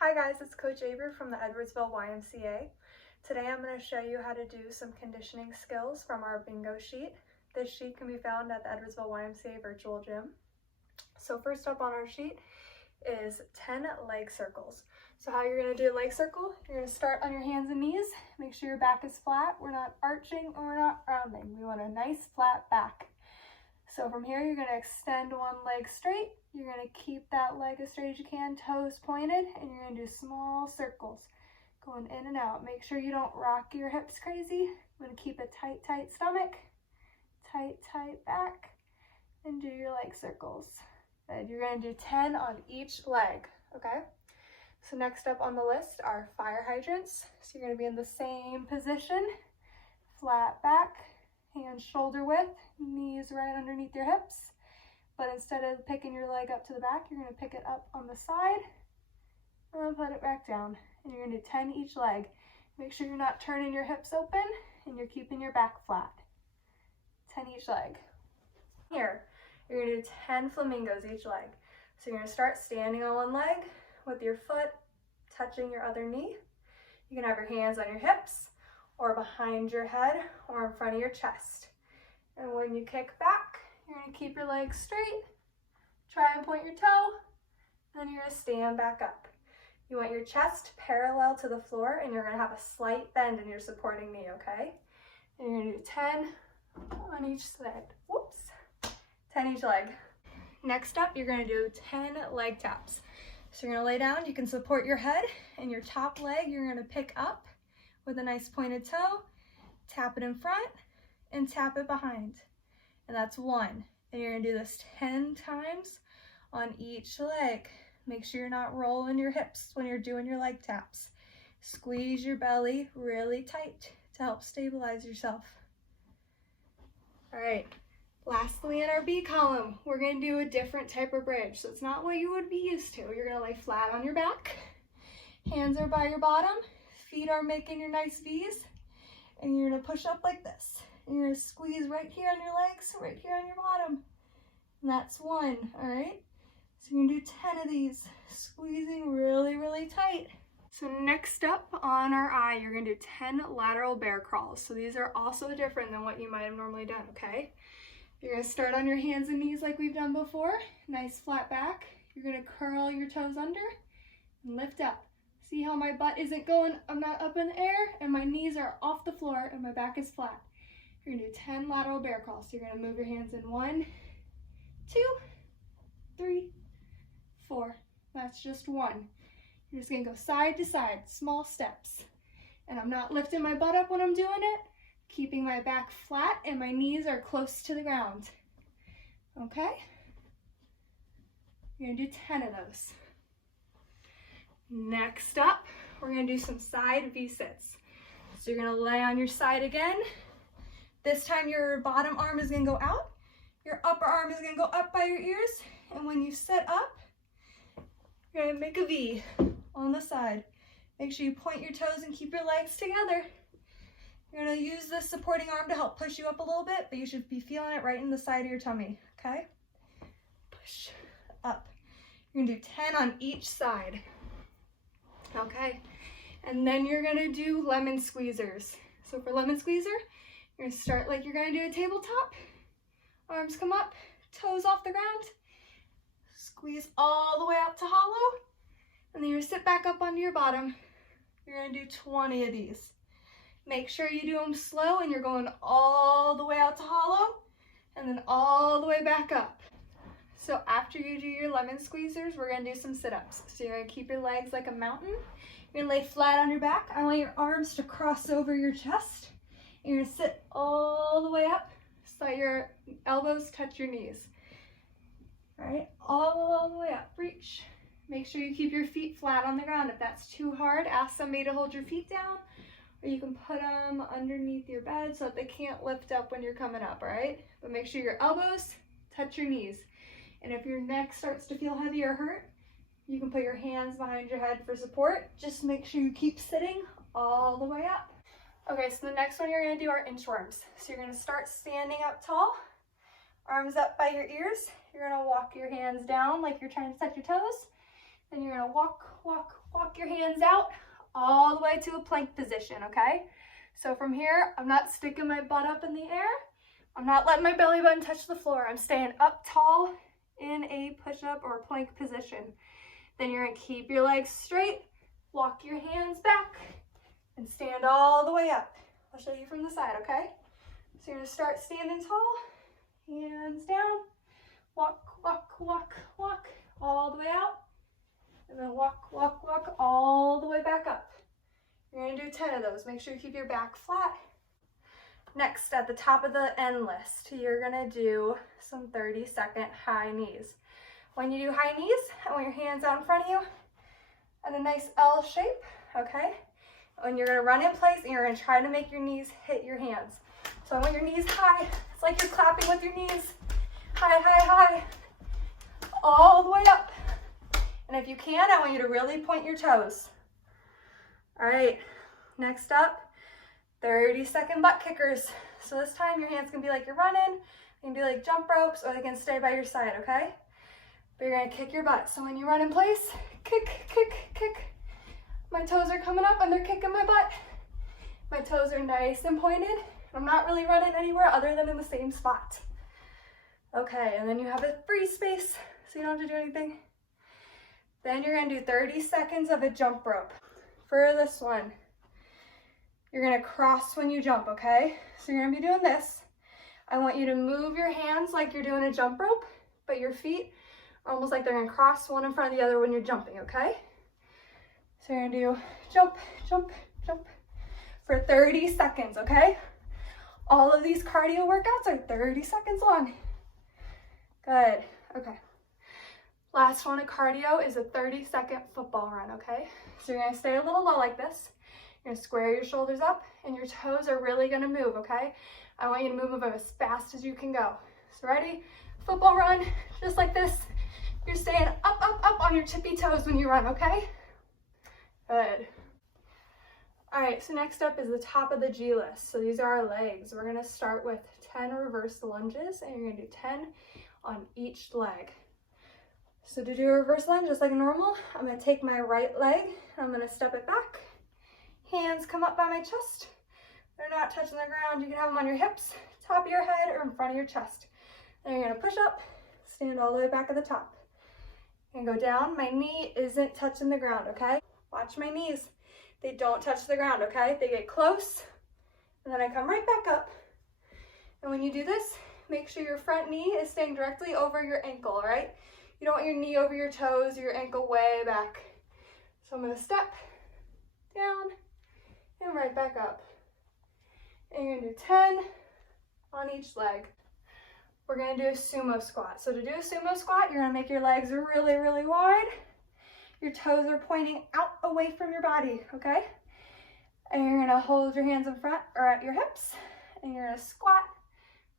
Hi guys, it's Coach Avery from the Edwardsville YMCA. Today I'm going to show you how to do some conditioning skills from our bingo sheet. This sheet can be found at the Edwardsville YMCA Virtual Gym. So first up on our sheet is 10 leg circles. So how you're going to do a leg circle, you're going to start on your hands and knees. Make sure your back is flat. We're not arching or we're not rounding. We want a nice flat back. So from here, you're going to extend one leg straight. You're going to keep that leg as straight as you can, toes pointed, and you're going to do small circles going in and out. Make sure you don't rock your hips crazy. I'm going to keep a tight, tight stomach, tight, tight back, and do your leg circles. And you're going to do 10 on each leg, okay? So next up on the list are fire hydrants. So you're going to be in the same position, flat back, hands shoulder width, knees right underneath your hips. But instead of picking your leg up to the back, you're going to pick it up on the side and put it back down. And you're going to do 10 each leg. Make sure you're not turning your hips open and you're keeping your back flat. 10 each leg. Here, you're going to do 10 flamingos each leg. So you're going to start standing on one leg with your foot touching your other knee. You can have your hands on your hips or behind your head or in front of your chest. And when you kick back, you're going to keep your legs straight, try and point your toe, and then you're going to stand back up. You want your chest parallel to the floor, and you're going to have a slight bend in your supporting knee, okay? And you're going to do 10 on each side. Whoops. 10 each leg. Next up, you're going to do 10 leg taps. So you're going to lay down, you can support your head, and your top leg you're going to pick up with a nice pointed toe, tap it in front, and tap it behind. And that's 1. And you're going to do this 10 times on each leg. Make sure you're not rolling your hips when you're doing your leg taps. Squeeze your belly really tight to help stabilize yourself. All right, lastly in our B column, we're going to do a different type of bridge. So it's not what you would be used to. You're going to lay flat on your back. Hands are by your bottom. Feet are making your nice V's. And you're going to push up like this. And you're going to squeeze right here on your legs, right here on your bottom. And that's 1, all right? So you're going to do 10 of these, squeezing really, really tight. So next up on our eye, you're going to do 10 lateral bear crawls. So these are also different than what you might have normally done, okay? You're going to start on your hands and knees like we've done before. Nice flat back. You're going to curl your toes under and lift up. See how my butt isn't going, I'm not up in the air, and my knees are off the floor and my back is flat. You're going to do 10 lateral bear crawls. So you're going to move your hands in 1, 2, 3, 4. That's just 1. You're just going to go side to side, small steps. And I'm not lifting my butt up when I'm doing it, keeping my back flat and my knees are close to the ground. Okay? You're going to do 10 of those. Next up, we're going to do some side V-sits. So you're going to lay on your side again. This time your bottom arm is going to go out. Your upper arm is going to go up by your ears. And when you sit up, you're going to make a V on the side. Make sure you point your toes and keep your legs together. You're going to use this supporting arm to help push you up a little bit, but you should be feeling it right in the side of your tummy, okay? Push up. You're going to do 10 on each side. Okay, and then you're going to do lemon squeezers. So for lemon squeezer, you're going to start like you're going to do a tabletop. Arms come up, toes off the ground. Squeeze all the way out to hollow. And then you're going to sit back up onto your bottom. You're going to do 20 of these. Make sure you do them slow and you're going all the way out to hollow and then all the way back up. So after you do your lemon squeezers, we're going to do some sit-ups. So you're going to keep your legs like a mountain. You're going to lay flat on your back. I want your arms to cross over your chest. You're going to sit all the way up so that your elbows touch your knees. All right, all the way up, reach. Make sure you keep your feet flat on the ground. If that's too hard, ask somebody to hold your feet down, or you can put them underneath your bed so that they can't lift up when you're coming up, all right? But make sure your elbows touch your knees. And if your neck starts to feel heavy or hurt, you can put your hands behind your head for support. Just make sure you keep sitting all the way up. Okay, so the next one you're going to do are inchworms. So you're going to start standing up tall, arms up by your ears. You're going to walk your hands down like you're trying to touch your toes. Then you're going to walk walk your hands out all the way to a plank position, okay? So from here, I'm not sticking my butt up in the air. I'm not letting my belly button touch the floor. I'm staying up tall in a push-up or plank position. Then you're gonna keep your legs straight, walk your hands back, and stand all the way up. I'll show you from the side, okay? So you're gonna start standing tall, hands down, walk, walk, walk, walk, all the way out, and then walk, walk, walk, all the way back up. You're gonna do 10 of those. Make sure you keep your back flat. Next, at the top of the end list, you're gonna do some 30-second high knees. When you do high knees, I want your hands out in front of you at a nice L shape, okay? And you're gonna run in place and you're gonna try to make your knees hit your hands. So I want your knees high. It's like you're clapping with your knees. High, high, high, all the way up. And if you can, I want you to really point your toes. All right, next up, 30-second butt kickers. So this time your hands can be like you're running, they can be like jump ropes, or they can stay by your side, okay? But you're gonna kick your butt. So when you run in place, kick, kick, kick. My toes are coming up and they're kicking my butt. My toes are nice and pointed. I'm not really running anywhere other than in the same spot. Okay, and then you have a free space, so you don't have to do anything. Then you're gonna do 30 seconds of a jump rope. For this one, you're gonna cross when you jump, okay? So you're gonna be doing this. I want you to move your hands like you're doing a jump rope, but your feet are almost like they're gonna cross one in front of the other when you're jumping, okay? So you're gonna do jump, jump, jump for 30 seconds, okay? All of these cardio workouts are 30 seconds long. Good, okay. Last one of cardio is a 30-second football run, okay? So you're gonna stay a little low like this. You're gonna square your shoulders up and your toes are really gonna move, okay? I want you to move them as fast as you can go. So ready? Football run, just like this. You're staying up, up, up on your tippy toes when you run, okay? Good. All right, so next up is the top of the G list. So these are our legs. We're gonna start with 10 reverse lunges and you're gonna do 10 on each leg. So to do a reverse lunge, just like normal, I'm gonna take my right leg, and I'm gonna step it back. Hands come up by my chest. They're not touching the ground. You can have them on your hips, top of your head, or in front of your chest. Then you're gonna push up, stand all the way back at the top. And go down. My knee isn't touching the ground, okay? Watch my knees. They don't touch the ground, okay? They get close, and then I come right back up. And when you do this, make sure your front knee is staying directly over your ankle, all right? You don't want your knee over your toes, your ankle way back. So I'm gonna step down and right back up. And you're gonna do 10 on each leg. We're gonna do a sumo squat. So to do a sumo squat, you're gonna make your legs really, really wide. Your toes are pointing out away from your body, okay? And you're gonna hold your hands in front or at your hips, and you're gonna squat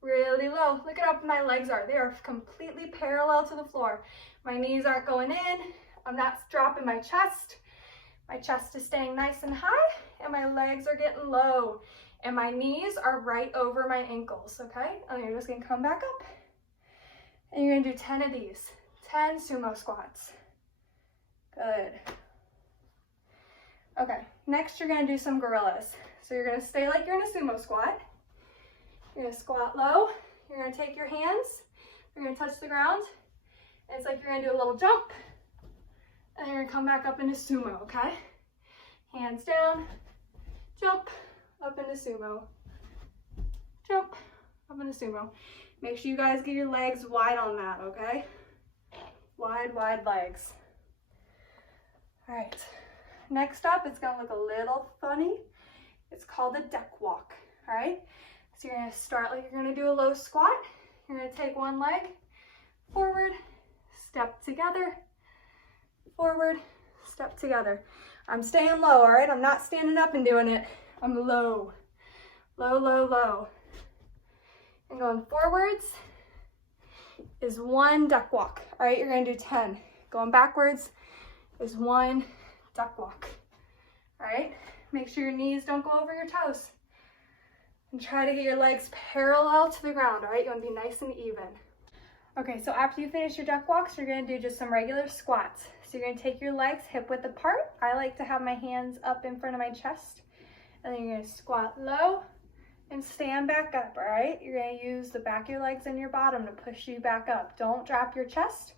really low. Look at how my legs are. They are completely parallel to the floor. My knees aren't going in. I'm not dropping my chest. My chest is staying nice and high, and my legs are getting low. And my knees are right over my ankles, okay? And you're just gonna come back up, and you're gonna do 10 of these. 10 sumo squats. Good. Okay, next you're gonna do some gorillas. So you're gonna stay like you're in a sumo squat. You're gonna squat low. You're gonna take your hands. You're gonna touch the ground. And it's like you're gonna do a little jump. And you're gonna come back up into sumo, okay? Hands down, jump, up into sumo. Jump, up into sumo. Make sure you guys get your legs wide on that, okay? Wide, wide legs. All right, next up, it's gonna look a little funny. It's called a deck walk, all right? So you're gonna start like you're gonna do a low squat. You're gonna take one leg forward, step together, forward, step together. I'm staying low, all right? I'm not standing up and doing it. I'm low, low, low, low. And going forwards is one duck walk, all right? You're gonna do 10. Going backwards is one duck walk, all right? Make sure your knees don't go over your toes. And try to get your legs parallel to the ground, all right? You wanna be nice and even. Okay, so after you finish your duck walks, you're gonna do just some regular squats. So you're gonna take your legs hip width apart. I like to have my hands up in front of my chest. And then you're gonna squat low and stand back up, all right? You're gonna use the back of your legs and your bottom to push you back up. Don't drop your chest.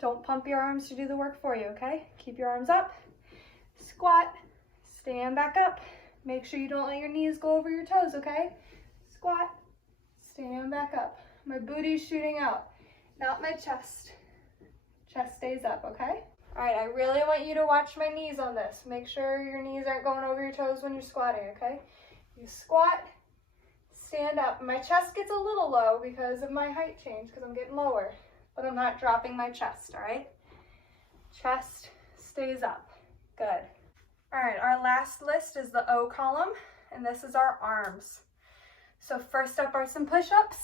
Don't pump your arms to do the work for you, okay? Keep your arms up, squat, stand back up. Make sure you don't let your knees go over your toes, okay? Squat, stand back up. My booty's shooting out, not my chest. Chest stays up, okay? All right, I really want you to watch my knees on this. Make sure your knees aren't going over your toes when you're squatting, okay? You squat, stand up. My chest gets a little low because of my height change, because I'm getting lower, but I'm not dropping my chest, all right? Chest stays up. Good. All right, our last list is the O column, and this is our arms. So first up are some push-ups.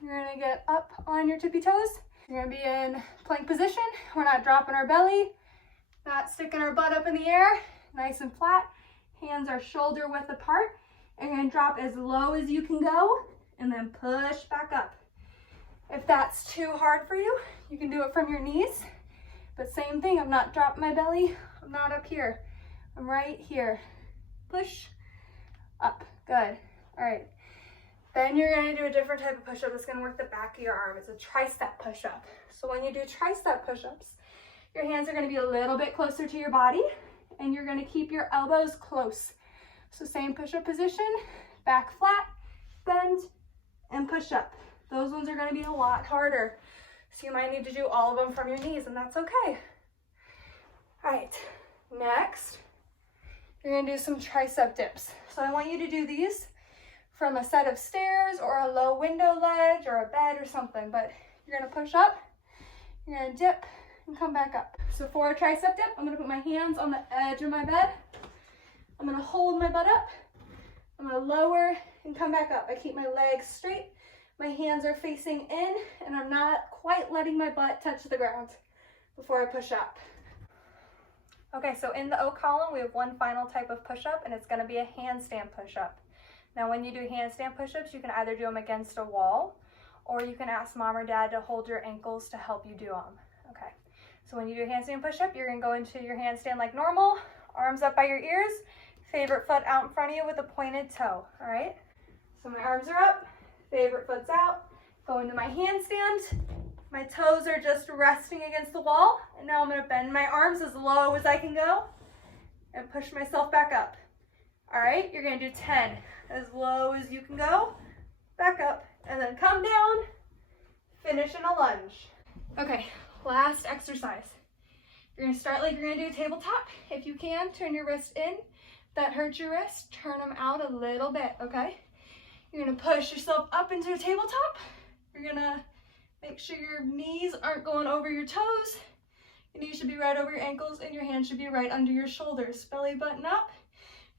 You're gonna get up on your tippy toes. You're gonna be in plank position. We're not dropping our belly, not sticking our butt up in the air, nice and flat. Hands are shoulder width apart. And you're gonna drop as low as you can go and then push back up. If that's too hard for you, you can do it from your knees. But same thing, I'm not dropping my belly. I'm not up here. I'm right here. Push up. Good. All right. Then you're going to do a different type of push-up. It's going to work the back of your arm. It's a tricep push-up. So when you do tricep push-ups, your hands are going to be a little bit closer to your body, and you're going to keep your elbows close. So same push-up position, back flat, bend, and push up. Those ones are going to be a lot harder. So you might need to do all of them from your knees, and that's okay. All right, next, you're going to do some tricep dips. So I want you to do these from a set of stairs or a low window ledge or a bed or something, but you're gonna push up, you're gonna dip and come back up. So for a tricep dip, I'm gonna put my hands on the edge of my bed. I'm gonna hold my butt up, I'm gonna lower and come back up. I keep my legs straight, my hands are facing in, and I'm not quite letting my butt touch the ground before I push up. Okay, so in the O column, we have one final type of push-up, and it's gonna be a handstand push-up. Now when you do handstand push-ups, you can either do them against a wall, or you can ask mom or dad to hold your ankles to help you do them. Okay, so when you do a handstand push-up, you're gonna go into your handstand like normal, arms up by your ears, favorite foot out in front of you with a pointed toe, all right? So my arms are up, favorite foot's out, go into my handstand, my toes are just resting against the wall, and now I'm gonna bend my arms as low as I can go, and push myself back up. All right, you're gonna do 10, as low as you can go, back up, and then come down, finish in a lunge. Okay, last exercise. You're gonna start like you're gonna do a tabletop. If you can, turn your wrist in. If that hurts your wrist, turn them out a little bit, okay? You're gonna push yourself up into a tabletop. You're gonna make sure your knees aren't going over your toes. Your knees should be right over your ankles, and your hands should be right under your shoulders. Belly button up.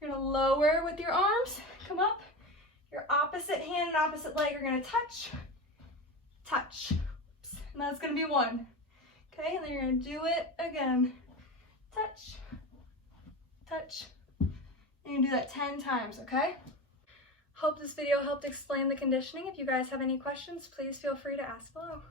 You're gonna lower with your arms, come up. Your opposite hand and opposite leg are gonna touch, touch. Oops. And that's gonna be 1. Okay, and then you're gonna do it again. Touch, touch. And you're gonna do that 10 times, okay? Hope this video helped explain the conditioning. If you guys have any questions, please feel free to ask below.